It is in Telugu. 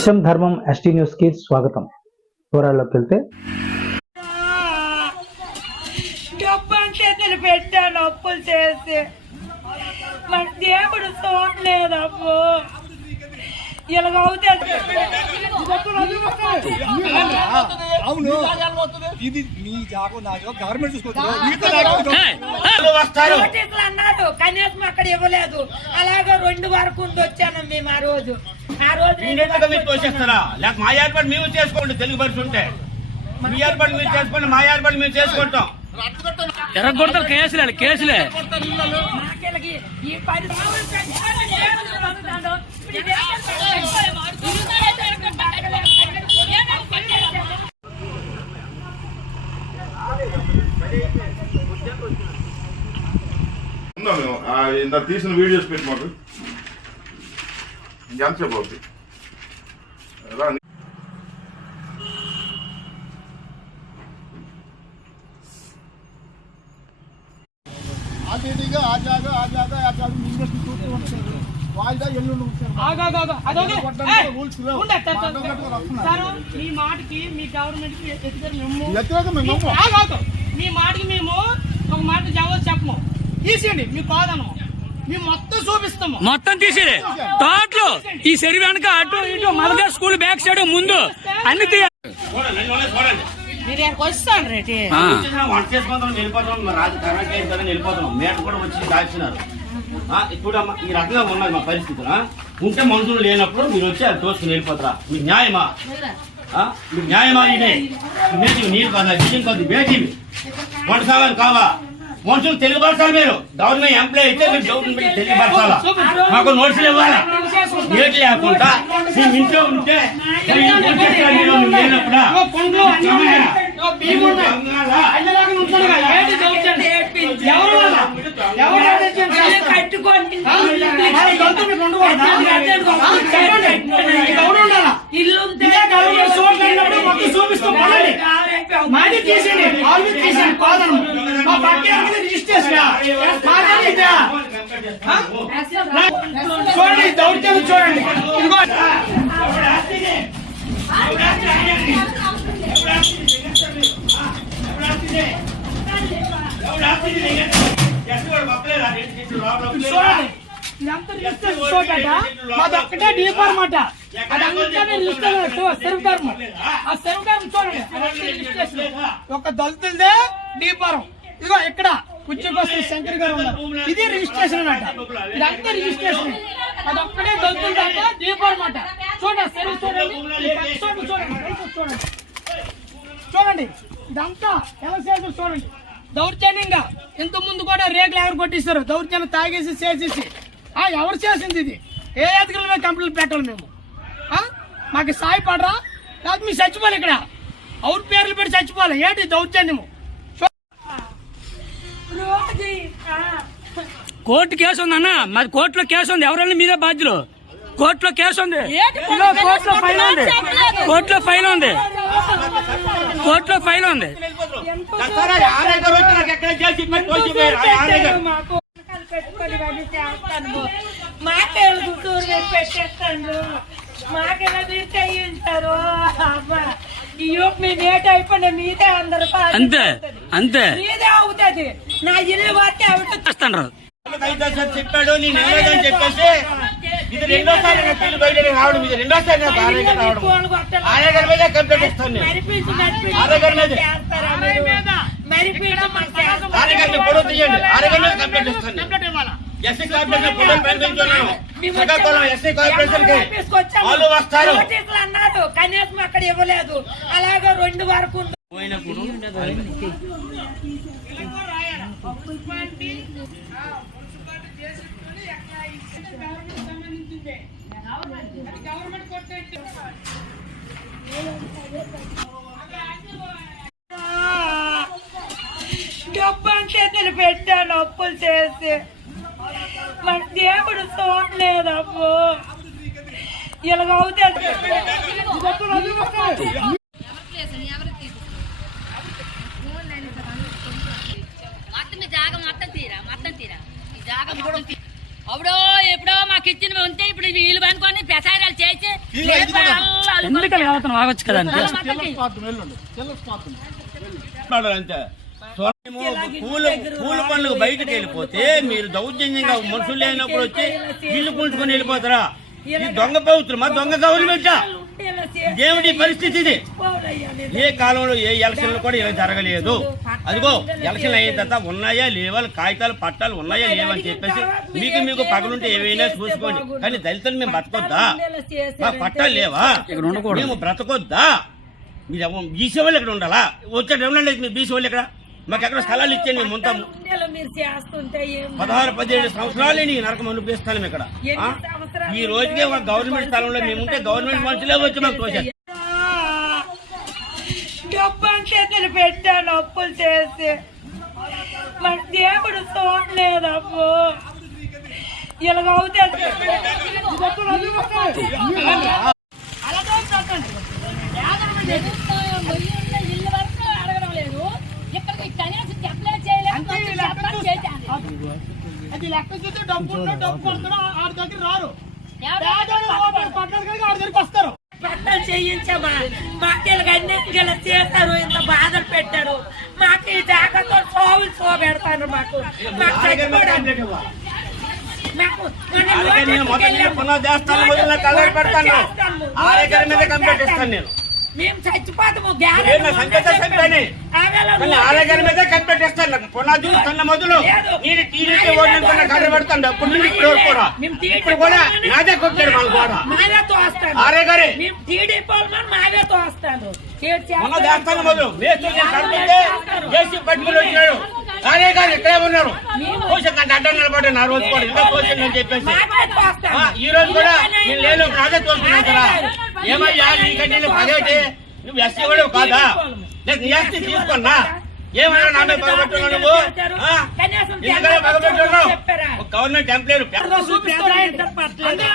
సత్యం ధర్మం ఎస్టీ న్యూస్ కి స్వాగతం. వివరాల్లోకి వెళ్తే చేతులు పెట్టాను అప్పులు చేసి మన దేవుడు చూడలేదమ్మో ఇలాగ అవుతుంది. అన్నారు కనీసం అక్కడ ఇవ్వలేదు. అలాగే 2 వరకు వచ్చాను మేము. ఆ రోజు తోసేస్తారా లేక మా ఏర్పాటు మేము చేసుకోండి. తెలుగు పరిస్థితి ఉంటే మీ ఏర్పాటు మీరు చేసుకోండి, మా ఏర్పాటు మేము చేసుకుంటాం. ఎరగొడతారు కేసులే ఇంత తీసిన వీడియోస్ పెట్టుకోండి. ఇంకెంతసేపు అవుతుంది మీ మాటకి మీ గవర్నమెంట్ మీ మాటకి మేము ఒక మాట జవాబు చెప్పము. తీసేయండి మీ కాదను మేము మొత్తం చూపిస్తాము. మొత్తం తీసేది తోటలు ఈ సరి వెనక అటు ఇటు మలగా స్కూల్ బ్యాక్ సైడ్ ముందు అన్ని వస్తాను రేటి వంట చేసుకుంటాం వెళ్ళిపోతాం. రాజకీయ వెళ్ళిపోతాం. మేట కూడా వచ్చి దాచినారు. ఇప్పుడు ఈ రకంగా ఉన్నది మా పరిస్థితులు. ఉంటే మనుషులు లేనప్పుడు మీరు వచ్చి అది తోసుకుని వెళ్ళిపోతారా? మీకు న్యాయమా? మీకు న్యాయమా? ఇదే నీరు కాదా, బియ్యం కాదు, బేటీవి వంట సామాన్ కావా? మనుషులు తెలియపరచాలి. మీరు గవర్నమెంట్ ఎంప్లాయ్ అయితే మీరు గవర్నమెంట్ తెలియపరచాలా? మాకు నోట్సులు ఇవ్వాలా? ఏటి లేకుండా మీ ఇంట్లో ఉంటే లేనప్పుడా చూడండి దౌర్జన్యం చూడండి. అదొక్కటే డీప్ అనమాట. ఒక దళితులదే డీపారం. ఇదిగో ఇక్కడ కుచ్చికొస్తే శంకర్ గారు ఉన్నారు. ఇది రిజిస్ట్రేషన్ అనమాట. ఇదంతా రిజిస్ట్రేషన్. అదొక్కటే దళితుల దాకా డీపారం అనమాట. చూడండి చూడండి ఇదంతా ఎలా చేసి చూడండి. దౌర్జన్యంగా ఇంత ముందు కూడా రేకులు ఎవరు కొట్టిస్తారు. దౌర్జన్యం తాగేసి చేసేసి ఎవరు చేసింది ఇది? ఏ అధికారుల మీద కంప్లైంట్ పెట్టాలి మేము? మాకు సాయపడరా? లేకపోతే మీరు చచ్చిపోవాలి. ఇక్కడ ఎవరి పేర్లు పెట్టి చచ్చిపోవాలి. ఏంటి దౌర్జన్యము? కోర్టు కేసు ఉంది అన్న. మాది కోర్టులో కేసు ఉంది. ఎవరైనా మీరే బాధ్యులు. కోర్టులో కేసు ఉంది. కోర్టులో ఫైల్ ఉంది. కోర్టులో ఫైల్ ఉంది. కోర్టులో ఫైల్ ఉంది. మాకేళ్ళు గుంటూరు పెట్టేస్తాను. మాకెలా మీరు చేయించారు? మీ డేట్ అయిపోయినా మీదే అందరు అంతే మీదే అవుతుంది. నా ఇల్లు వాటి చేస్తాను చెప్పాడు. నేను వెళ్ళదని చెప్పేసి ఇది రెండోసారి బయట రావడం. ఇది రెండోసారి ఆరేగర్ మీద కంప్లైంట్ ఇస్తాను. ఫోటో తీయండి. ఆరేగర్ మీద కంప్లైంట్ ఇస్తాను. ఎస్సీ కార్పొరేషన్ ఫోటోలు పంపించాను. శ్రీకాకుళం ఎస్సీ కార్పొరేషన్ కి వాళ్ళు వస్తారు. అన్నారు కనీసం అక్కడ ఇవ్వలేదు. అలాగే 2 వరకు పోయినప్పుడు డబ్బని చేతులు పెట్టాను అప్పులు చేసి మన దేవుడు చూడలేదమ్మో ఇలాగ అవుతుంది. అప్పుడో ఎప్పుడో మాకు ఇచ్చిన ఉంటే ఇప్పుడు వీళ్ళు అనుకొని పెసారాలు చేసి ఎందుకని కావతం ఆగొచ్చు కదా అంటే అంతే కూలి పనులకు బయటకు వెళ్ళిపోతే మీరు దౌర్జన్యంగా మనుషులు లేనప్పుడు వచ్చి ఇల్లు కూల్చుకొని వెళ్ళిపోతారా? ఈ దొంగ ప్రభుత్వమా, దొంగ గవర్నమెంటా? ఏమిటి పరిస్థితి ఇది? ఏ కాలంలో ఏ ఎలక్షన్లు కూడా ఇలా జరగలేదు. అదిగో ఎలక్షన్ అయిన తర్వాత ఉన్నాయా లేవా, కాగితాలు పట్టాలు ఉన్నాయా లేవని చెప్పేసి మీకు పగలుంటే ఏవైనా చూసుకోండి. కానీ దళితులు మేము బ్రతకొద్దా? మా పట్టాలు లేవా? మేము బ్రతకొద్దా? మీరు బీసీ వాళ్ళు ఇక్కడ ఉండాలా? వచ్చే ఉండండి మీరు బీసీ వాళ్ళు ఇక్కడ. మాకు ఎక్కడ స్థలాలు ఇచ్చాను మేము ఉంటాము. 16-17 సంవత్సరాలు నీకు నరకం అనిపిస్తాను ఇక్కడ. ఈ రోజుకే ఒక గవర్నమెంట్ స్థలంలో మేము ఉంటే గవర్నమెంట్ మనుషులే వచ్చి మాకు తోచారు. డబ్బంటే పెట్టాను అప్పులు చేసి, మరి దేవుడు చూడలేదప్పు. ఇలాగవుతే ఇల్లు వరకు అడగడం లేదు. ఇక్కడికి కనీసం చెప్పలేదు, చేయలేదు. అది లెక్క చూస్తే డబ్బు కొడతారు, ఆడి దగ్గర రారు. పట్టణానికి ఆడి దగ్గరికి వస్తారు. పట్టణం చేయించామా, మాకు ఇలాగ అన్నింటికి చేస్తారు, ఇంత బాధలు పెట్టారు. మాకు ఈ జాగ్రత్త సోవులు పెడతారు. మాకు మేము చచ్చిపోతాము. ఆరోగ్యాల మీద కనిపెట్టేస్తాను. పునాదులు సన్న మొదలు నేను టీడీపీ ఓడిన కర్ర పెడతాను. అప్పుడు నుండి ఇప్పుడు కూడా నాదే కొట్టాడు మన కూడా మావేతో వస్తాను. ఆరోగ్యారే మేము టీడీపీ మావేతో వస్తాను. మొన్న దేవస్థానం మొదలు చేసి పట్టుకుని వచ్చినాడు. ఆరోగ్యాలు ఇక్కడే ఉన్నారు. పోషకంటే అడ్డం నిలబడి నా రోజు కూడా ఇంకా పోషండి చెప్పేసి ఈ రోజు కూడా నేను లేను. నాదే తోస్తున్నాను కదా. ఏమయ్యా నీకంటే పగేటి నువ్వు ఎస్సీ కూడా కాదా? లేదు నీ ఎస్సీ తీసుకున్నా. ఏమన్నా నా మీద పగబెట్టున్నావు నువ్వు? ఎందుకంటే పగబెట్టున్నావు? Government employee